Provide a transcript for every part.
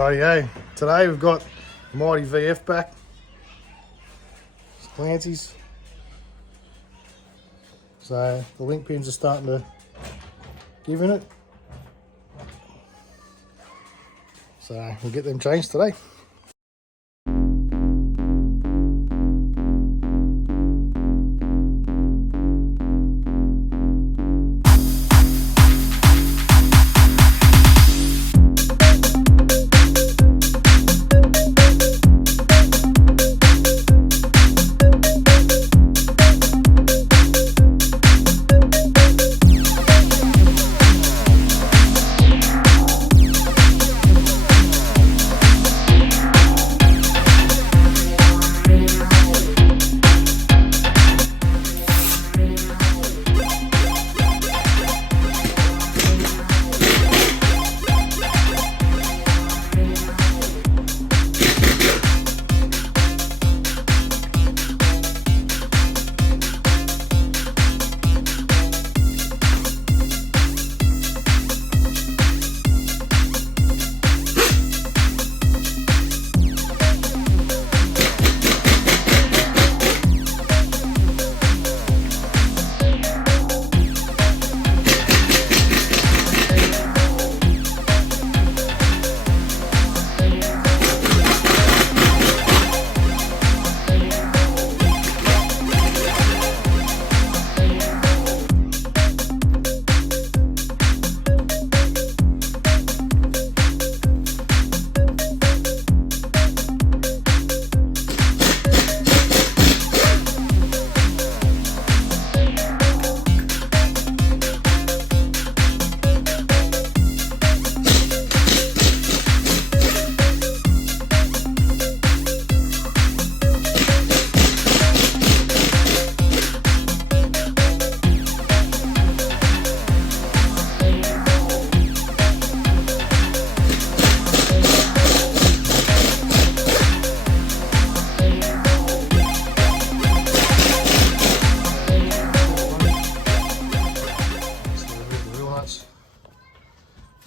Rightio, today we've got the mighty VF back, Clancy's. So the link pins are starting to give in it. So we'll get them changed today.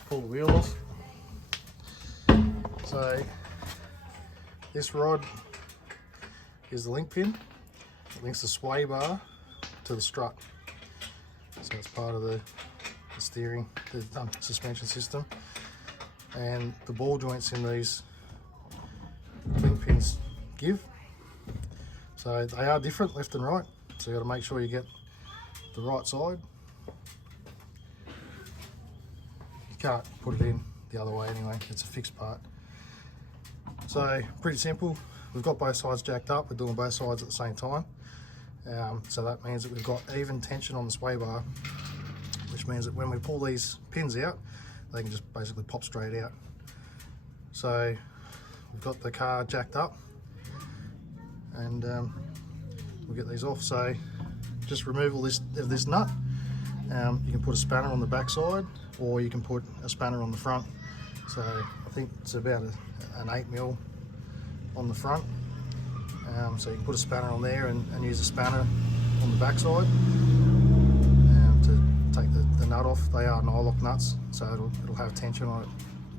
Pull the wheel off. So this rod is the link pin. It links the sway bar to the strut. So it's part of the steering, the suspension system. And the ball joints in these link pins give. So they are different left and right. So you got to make sure you get the right side. Can't put it in the other way anyway, it's a fixed part. So pretty simple, we've got both sides jacked up, we're doing both sides at the same time. So that means that we've got even tension on the sway bar, which means that when we pull these pins out, they can just basically pop straight out. So we've got the car jacked up and we'll get these off. So just removal of this nut. You can put a spanner on the back side, or you can put a spanner on the front. So I think it's about an 8mm on the front. So you can put a spanner on there and use a spanner on the back side to take the nut off. They are nylock nuts, so it'll have tension on it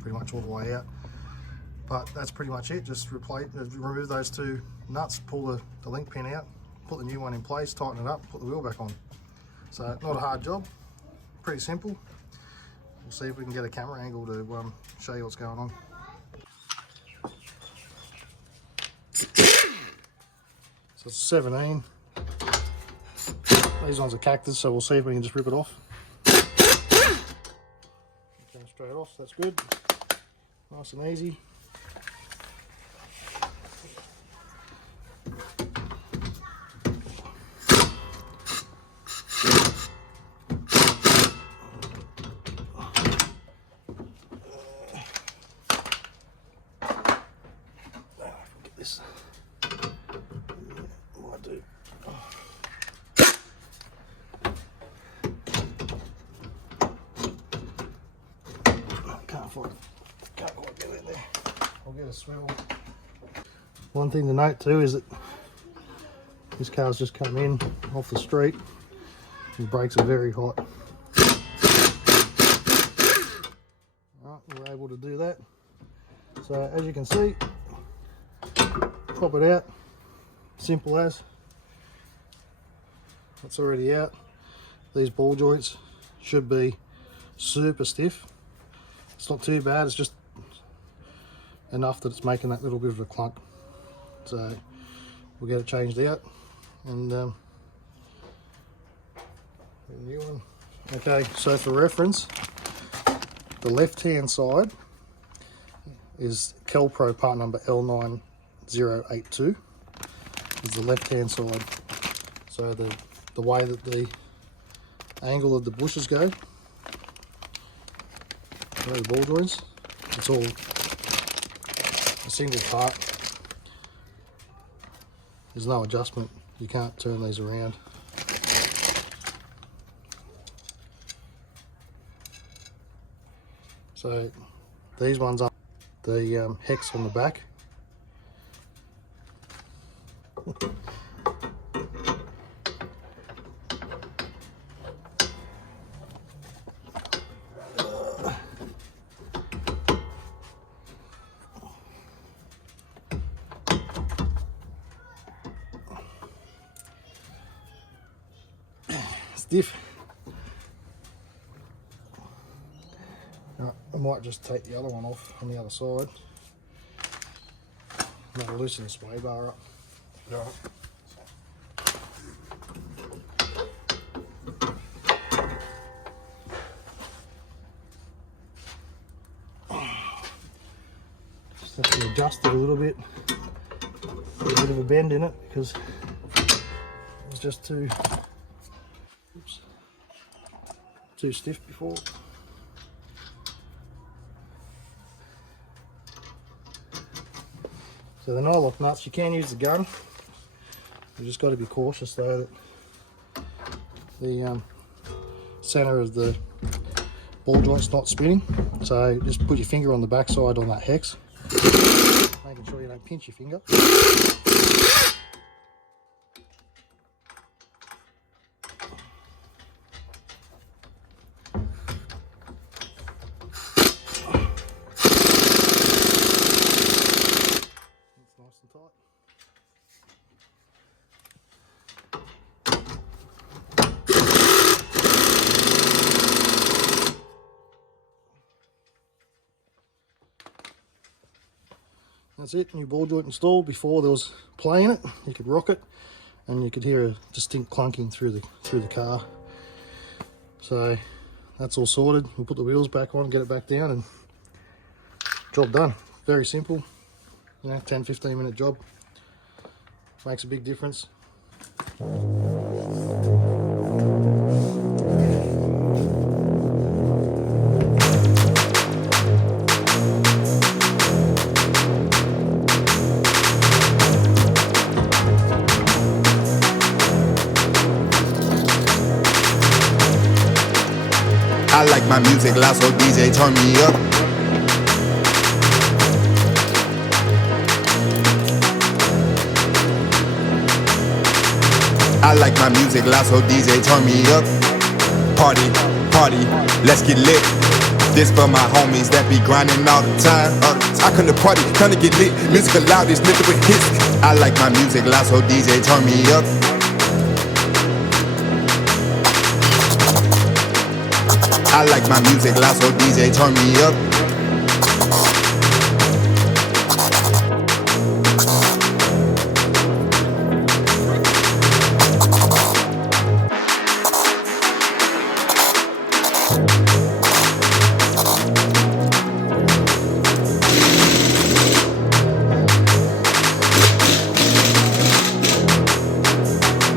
pretty much all the way out. But that's pretty much it. Just remove those two nuts, pull the link pin out, put the new one in place, tighten it up, put the wheel back on. So not a hard job, pretty simple. We'll see if we can get a camera angle to show you what's going on. So it's 17. These ones are cactus, so we'll see if we can just rip it off. Going straight off, so that's good. Nice and easy. This might do. Can't quite get it there. I'll get a swivel. One thing to note too is that this car's just come in off the street. The brakes are very hot. Right, we're able to do that. So as you can see, pop it out, simple as. It's already out. These ball joints should be super stiff. It's not too bad, it's just enough that it's making that little bit of a clunk. So we'll get it changed out and a new one. Okay, so for reference, the left hand side is Kelpro part number L9082 is the left hand side. So the way that the angle of the bushes go, the ball joints, it's all a single part. There's no adjustment, you can't turn these around. So these ones are the hex on the back. Stiff. I might just take the other one off on the other side. That'll loosen the sway bar up. Just have to adjust it a little bit. Put a bit of a bend in it because it was just too stiff before. So the nylock nuts, you can use the gun. You just got to be cautious though that the center of the ball joint's not spinning. So just put your finger on the back side on that hex, making sure you don't pinch your finger. That's it, new ball joint installed. Before there was play in it, you could rock it and you could hear a distinct clunking through the car. So that's all sorted. We'll put the wheels back on, get it back down, and job done. Very simple, 10-15 minute job. Makes a big difference. I like my music loud, so DJ turn me up. I like my music loud, so DJ turn me up. Party, party, let's get lit. This for my homies that be grinding all the time. I come to party, come to get lit. Music loud, this nigga with hits. I like my music loud, so DJ turn me up. I like my music loud, so DJ turn me up.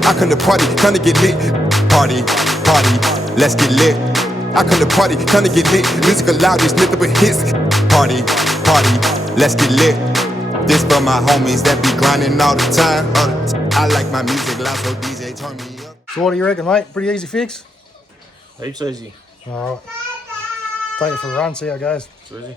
I come to party, come to get lit. Party, party, let's get lit. I come to party, come to get lit. Music loud, this nothing but hits. Party, party, let's get lit. This for my homies that be grinding all the time. I like my music loud, so DJ turn me up. So what do you reckon, mate? Pretty easy fix? Heaps easy. Alright. Take it for a run, see how it goes. It's easy.